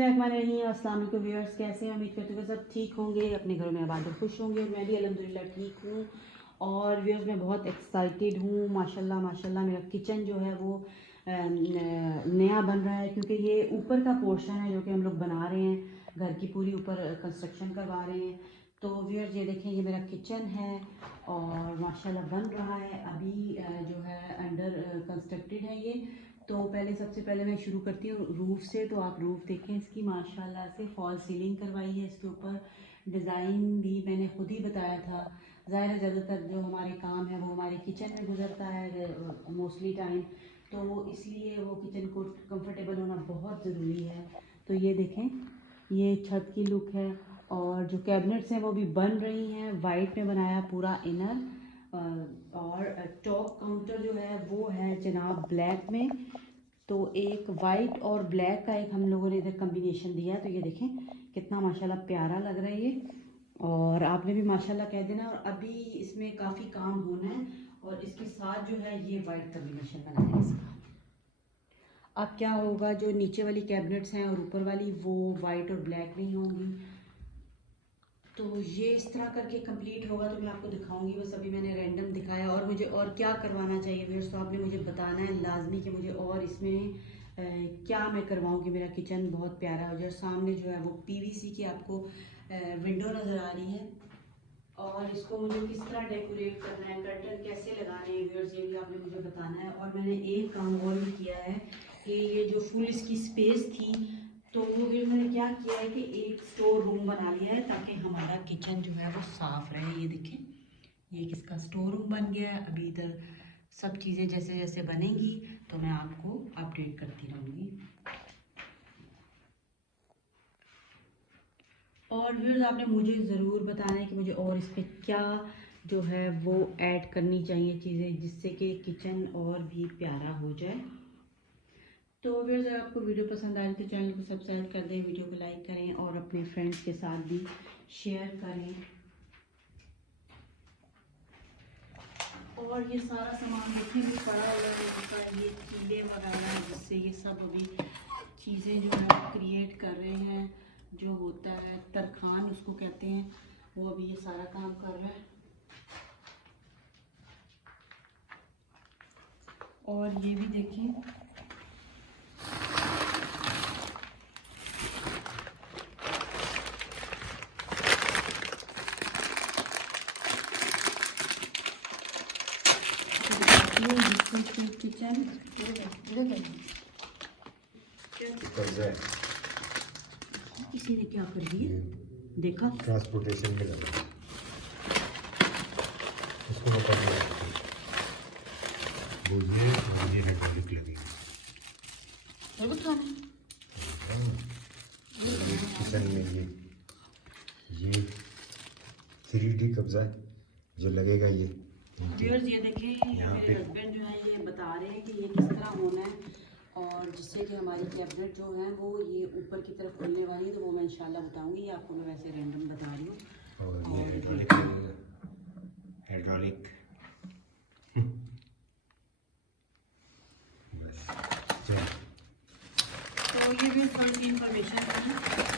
अस्सलाम वालेकुम व्यूअर्स, कैसे हैं? उम्मीद करती हूँ सब ठीक होंगे, अपने घरों में आबाद और खुश होंगे। और मैं भी अल्हम्दुलिल्लाह ठीक हूँ। और व्यूअर्स, मैं बहुत एक्साइटेड हूँ। माशाल्लाह माशाल्लाह मेरा किचन जो है वो नया बन रहा है, क्योंकि ये ऊपर का पोर्शन है जो कि हम लोग बना रहे हैं, घर की पूरी ऊपर कंस्ट्रक्शन करवा रहे हैं। तो व्यूअर्स ये देखें, ये मेरा किचन है और माशाल्लाह बन रहा है। अभी जो है अंडर कंस्ट्रक्टेड है ये। तो पहले सबसे पहले मैं शुरू करती हूँ रूफ़ से। तो आप रूफ़ देखें इसकी, माशाल्लाह से फॉल सीलिंग करवाई है। इसके ऊपर डिज़ाइन भी मैंने खुद ही बताया था। ज़ाहिर है ज़्यादातर जो हमारे काम है वो हमारे किचन में गुजरता है मोस्टली टाइम, तो इसलिए वो किचन को कंफर्टेबल होना बहुत ज़रूरी है। तो ये देखें, ये छत की लुक है। और जो कैबिनेट्स हैं वो भी बन रही हैं। वाइट में बनाया पूरा इनर, और टॉप काउंटर जो है वो है जनाब ब्लैक में। तो एक वाइट और ब्लैक का एक हम लोगों ने इधर कम्बिनेशन दिया है। तो ये देखें कितना माशाल्लाह प्यारा लग रहा है ये। और आपने भी माशाल्लाह कह देना। और अभी इसमें काफ़ी काम होना है, और इसके साथ जो है ये वाइट कम्बिनेशन बनाना है इसका। अब क्या होगा, जो नीचे वाली कैबिनेट्स हैं और ऊपर वाली वो वाइट और ब्लैक नहीं होंगी। तो ये इस तरह करके कंप्लीट होगा तो मैं आपको दिखाऊंगी। बस अभी मैंने रैंडम दिखाया। और मुझे और क्या करवाना चाहिए व्यूअर्स, तो आपने मुझे बताना है लाजमी कि मुझे और इसमें क्या मैं करवाऊँ कि मेरा किचन बहुत प्यारा हो जाए। सामने जो है वो पीवीसी की आपको विंडो नज़र आ रही है, और इसको मुझे किस तरह डेकोरेट करना है, कर्टन कैसे लगाने हैं व्यूअर्स, ये भी आपने मुझे बताना है। और मैंने एक काम और भी किया है कि ये जो फुल इसकी स्पेस थी, तो वो भी मैंने क्या किया है कि एक स्टोर रूम बना लिया है, ताकि हमारा किचन जो है वो साफ़ रहे। ये देखें, ये किसका स्टोर रूम बन गया है। अभी इधर सब चीज़ें जैसे जैसे बनेंगी तो मैं आपको अपडेट करती रहूँगी। और व्यूअर्स, आपने मुझे ज़रूर बताना है कि मुझे और इस पर क्या जो है वो ऐड करनी चाहिए चीज़ें, जिससे कि किचन और भी प्यारा हो जाए। तो व्यूअर्स, अगर आपको वीडियो पसंद आए तो चैनल को सब्सक्राइब कर दें, वीडियो को लाइक करें और अपने फ्रेंड्स के साथ भी शेयर करें। और ये सारा सामान देखने भी पड़ा हुआ है, ये कीले वगैरह, जिससे ये सब अभी चीज़ें जो है क्रिएट कर रहे हैं। जो होता है तरखान उसको कहते हैं, वो अभी ये सारा काम कर रहा है। और ये भी देखिए, किचन किसी ने क्या कर दिया, देखा? ट्रांसपोर्टेशन में लगा उसको ये हाइड्रोलिक लगेगी किचन में। ये 3D कब्जा जो लगेगा ये। व्यूअर्स, ये देखें, मेरे हस्बैंड जो है ये बता रहे हैं कि ये किस तरह होना है, और जिससे कि हमारी कैबिनेट जो है वो ये ऊपर की तरफ खुलने वाली है। तो वो मैं इंशाल्लाह बताऊंगी। ये आपको मैं वैसे रैंडम बता रही हूँ। और ये हाइड्रोलिक लगेगा, हाइड्रोलिक बस। तो ये भी थोड़ी सी इंफॉर्मेशन है।